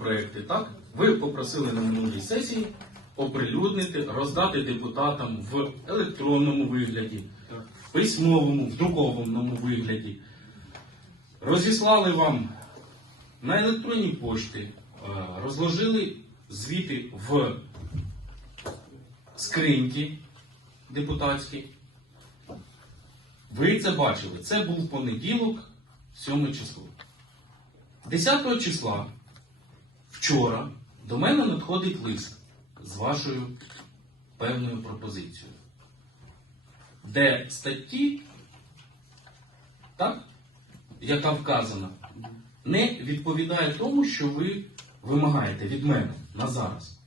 проекти, так? Ви попросили на минулій сесії оприлюднити, роздати депутатам в електронному вигляді, в письмовому, в друкованому вигляді. Розіслали вам на електронній пошті, е, розложили звіти в скриньки депутатські. Ви це бачили. Це був понеділок, 7 число. 10 числа, вчора, до мене надходить лист з вашою певною пропозицією, де статті, так, яка вказана, не відповідає тому, що ви вимагаєте від мене на зараз.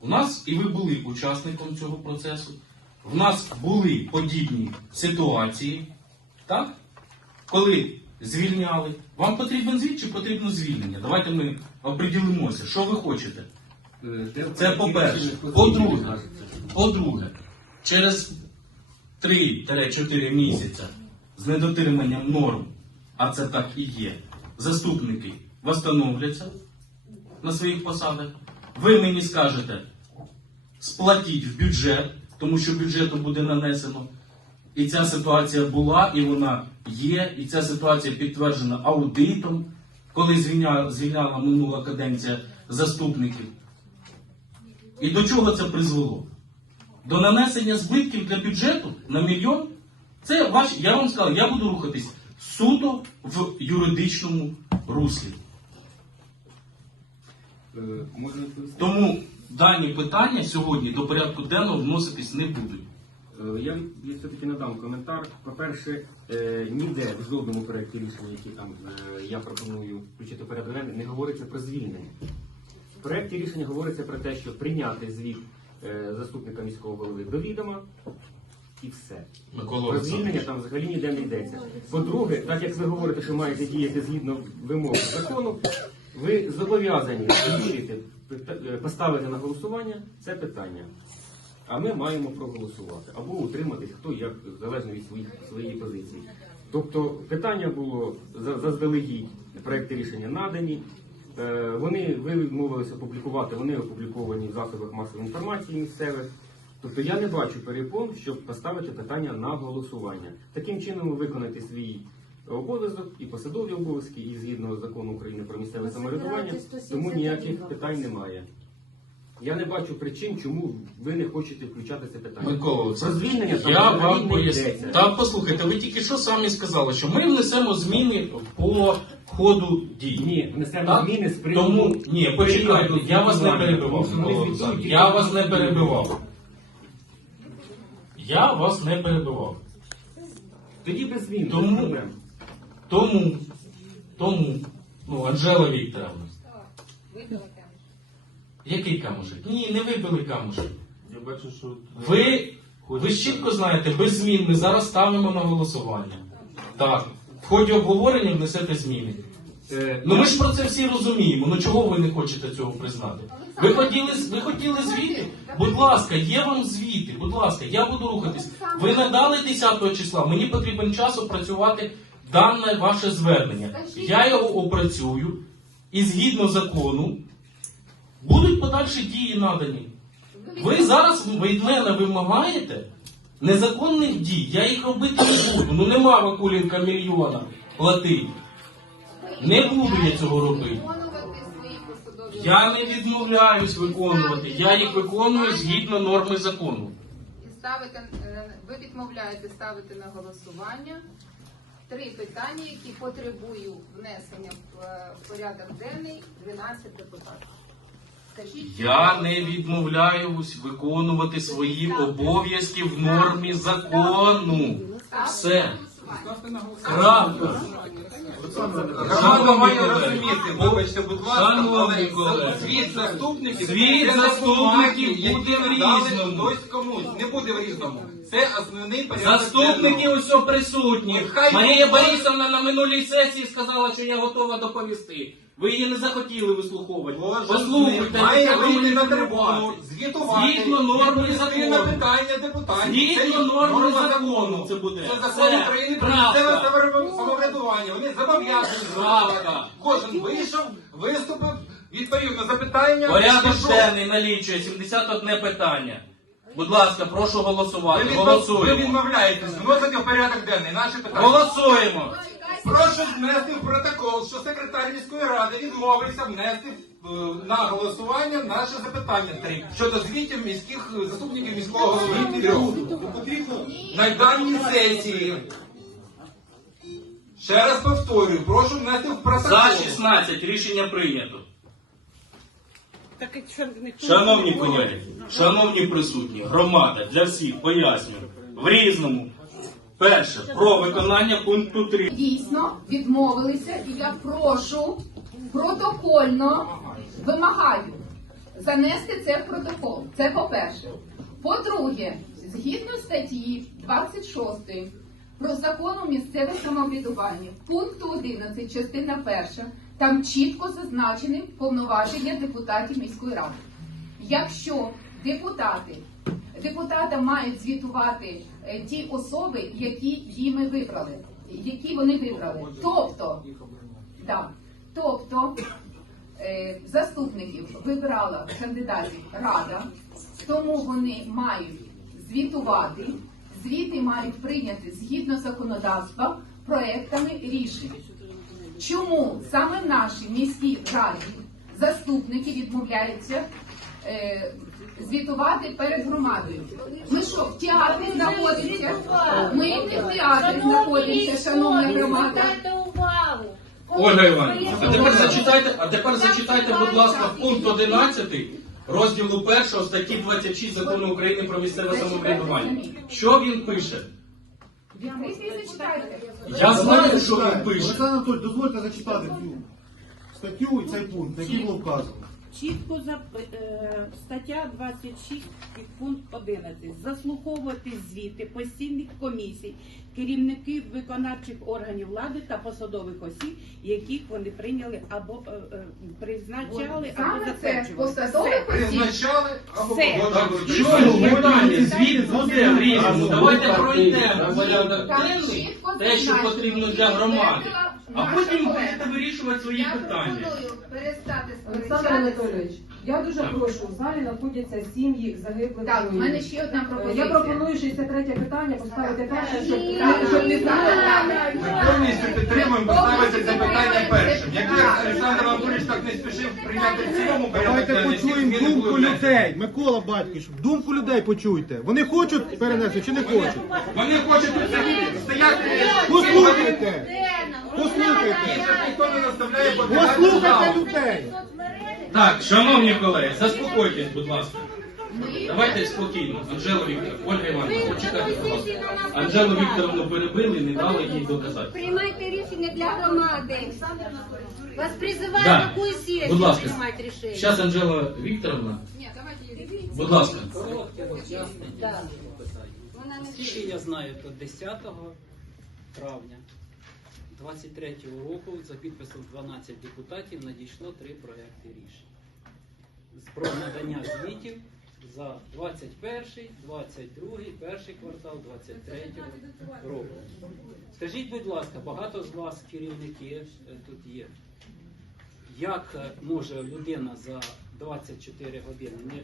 У нас і ви були учасником цього процесу. В нас були подібні ситуації, так? Коли звільняли. Вам потрібен звіт чи потрібно звільнення? Давайте ми оприділимося, що ви хочете. Це по-перше. По-друге, по-друге, через 3-4 місяці з недотриманням норм, а це так і є, заступники восстановляться на своїх посадах. Ви мені скажете, сплатіть в бюджет, тому що бюджету буде нанесено. І ця ситуація була, і вона є, і ця ситуація підтверджена аудитом, коли звільняла, звільняла минула каденція заступників. І до чого це призвело? До нанесення збитків для бюджету на мільйон? Це ваш, я вам сказав, я буду рухатись суто в юридичному руслі. Е? Тому дані питання сьогодні до порядку денного вноситись не будуть. Е, Я все-таки надам коментар. По-перше, е, ніде в жодному проєкті рішення, які там е, я пропоную включити порядок денний, не говориться про звільнення. В проєкті рішення говориться про те, що прийняти звіт заступника міського голови до відома і все. Микола Про звільнення там взагалі ніде не йдеться. По-друге, так як ви говорите, що маєте діяти згідно вимог закону, ви зобов'язані поставити на голосування це питання. А ми маємо проголосувати або утриматись, хто як залежно від своїх своєї позиції. Тобто питання було за- заздалегідь, проекти рішення надані. Е, Вони ви відмовилися опублікувати, вони опубліковані в засобах масової інформації місцевих. Тобто я не бачу перепон, щоб поставити питання на голосування. Таким чином ви виконаєте свій обов'язок і посадові обов'язки, і згідно закону України про місцеве самоврядування, тому ніяких питань немає. Я не бачу причин, чому ви не хочете включати це питання. Микола Про Олександрович, звільнення там я взагалі вам не поясню. йдеться. Та послухайте, ви тільки що самі сказали, що ми внесемо зміни по ходу дій. Ні, внесемо Так? зміни з приводу. Тому ні, почекайте, періоду я вас не звітування, перебивав. тому що Микола Олександрович, Я вас не перебивав. Я вас не перебивав. Тоді без змін, без Тому- проблем. Тому, тому, ну, Анжела Вікторовна, який камушек? Ні, не вибили камушек. Я бачу, що Ви, ви чітко знаєте, без змін ми зараз ставимо на голосування. Так. В ході обговорення внесете зміни. Е, Ну ми ж про це всі розуміємо. Ну чого ви не хочете цього признати? Ви хотіли, ви хотіли звіти? Будь ласка, є вам звіти, будь ласка, я буду рухатись. Ви надали 10 числа, мені потрібен час опрацювати дане ваше звернення. Я його опрацюю і згідно закону будуть подальші дії надані. Ви зараз від мене вимагаєте незаконних дій. Я їх робити не буду. Ну нема Вакуленка мільйона платити. Не буду я цього робити. Я не відмовляюсь виконувати. Я їх виконую згідно норми закону. ставити е, ви відмовляєте ставити на голосування три питання, які потребують внесення е, в порядок денний 12 депутатів. Я не відмовляюсь виконувати свої обов'язки в нормі закону. Все. Крапка. Шановні розуміти, вибачте, будь ласка, Шановні колеги. звіт заступників це заступників буде які в дали різному. Хтось комусь, не буде в різному. Це основний порядок. Заступники усьо присутні. Хай Марія. Борисовна на минулій сесії сказала, що я готова доповісти. Ви її не захотіли вислуховувати. Послухайте, має не вийти на трибуну, звітувати, Згідно норми відповісти закону. на питання депутатів. Згідно Це норми закону це буде. Це закон Все. України про Правда. місцеве самоврядування. Вони зобов'язані Правда. звітувати. Кожен вийшов, виступив, відповів на запитання. Порядок пішов. денний налічує 71 питання. Будь ласка, прошу Ви, голосувати. відмов... ви Голосуємо. відмовляєтесь вносити в порядок денний наші питання. Голосуємо. Прошу внести в протокол, що секретар міської ради відмовився внести е, на голосування наше запитання три щодо звітів міських е, заступників міського голови даній сесії. Ще раз повторюю, прошу внести в протокол. За 16 рішення прийнято. Шановні колеги, шановні присутні, громада для всіх пояснюю в різному. Перше про виконання пункту 3. Дійсно відмовилися, і я прошу протокольно вимагаю занести це в протокол. Це по-перше. По-друге, згідно статті 26 про закону місцеве самоврядування, пункту 11, частина 1, там чітко зазначені повноваження депутатів міської ради. Якщо депутати депутата мають звітувати е, ті особи, які їми вибрали, які вони вибрали. Тобто, да, тобто е, заступників вибирала кандидатів рада, тому вони мають звітувати. Звіти мають прийняти згідно законодавства проектами рішень. Чому саме в нашій міській раді заступники відмовляються е, звітувати перед громадою? Ми що, в театрі знаходимося? Ми не в театрі знаходимося, шановна громада. Ольга Іванівна, а тепер зачитайте, а тепер зачитайте, будь лака, пункт 11 розділу 1 статті 26 закону України про місцеве самоврядування. Що він пише? Я знаю, що він пише. Олександр Анатолійович, дозвольте зачитати цю статтю і цей пункт, на який було вказано. Чітко зап- е, стаття 26 пункт 11. Заслуховувати звіти постійних комісій, керівників виконавчих органів влади та посадових осіб, яких вони прийняли або е, е, призначали, або затверджували. посадових осіб. Призначали або питання? Звіт буде в різному. Давайте пройдемо порядок денний, те, що потрібно для громади. А Наша потім колега. будете вирішувати свої Я питання. пропоную перестати Олександр сперечатися. Анатолійович, я дуже прошу, в залі знаходяться сім'ї загиблих. Так, у воїнів. мене ще одна Е, пропозиція. Я пропоную 63 питання поставити перше, щоб, Ні, щоб не знали. Ми повністю підтримуємо поставити це питання першим. Як Олександр Анатолійович так не спішив прийняти в цілому порядок Давайте денний, почуємо зміни були думку внесені. людей. Микола Батькіш, думку людей почуйте. Вони хочуть перенести чи не хочуть? Вони хочуть тут сидіти, стояти. Послухайте! Послухайте людей! Так, шановні колеги, заспокойтесь, будь ласка. Давайте спокійно. Анжела Вікторовна, Ольга Івановна, почекайте, будь ласка. Анжелу Вікторовну перебили, не дали їй доказати. Приймайте рішення для громади. Вас призиваю Да. на сесію Будь ласка. приймати рішення. Зараз Анжела Вікторовна, будь ласка. Да. Вона не Скільки я знаю, то 10 травня 23 року за підписом 12 депутатів надійшло три проекти рішень про надання звітів за 21, 22, перший квартал 23 року. Скажіть, будь ласка, багато з вас керівників е, тут є. Як е, може людина за 24 години,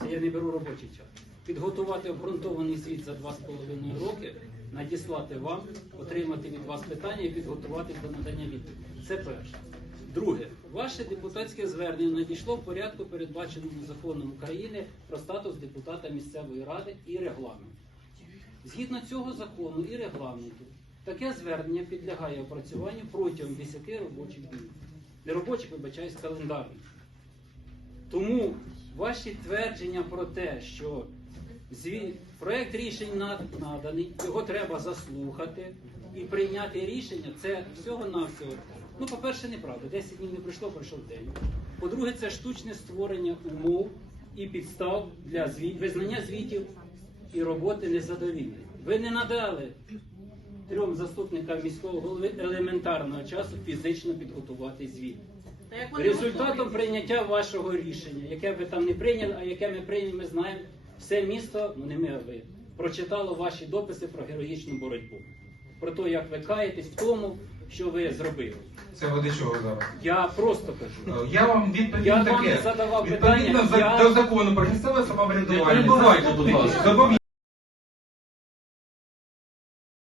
це я не беру робочий час, підготувати обґрунтований звіт за 2,5 роки, надіслати вам, отримати від вас питання і підготувати до надання відповіді. Це перше. Друге, ваше депутатське звернення надійшло в порядку, передбаченому законом України про статус депутата місцевої ради і регламент. Згідно цього закону і регламенту, таке звернення підлягає опрацюванню протягом 10 робочих днів. Не робочих, вибачаюсь, календарних. Тому ваші твердження про те, що зві- проект рішень над- наданий, його треба заслухати і прийняти рішення, це всього-навсього. Ну, по-перше, неправда. 10 днів не пройшло, пройшов день. По-друге, це штучне створення умов і підстав для звіт, визнання звітів і роботи незадовільної. Ви не надали трьом заступникам міського голови елементарного часу фізично підготувати звіт. Результатом прийняття вашого рішення, яке ви там не прийняли, а яке ми прийняли, ми знаємо, все місто, ну не ми, а ви, прочитало ваші дописи про героїчну боротьбу. Про те, як ви каєтесь в тому, що ви зробили. Це ви до чого зараз? Я просто кажу. Е, Я вам відповім Я вам таке. задавав Відповідно питання, за- я- до закону про місцеве самоврядування. Не перебивайте, будь ласка. Зобов'язаний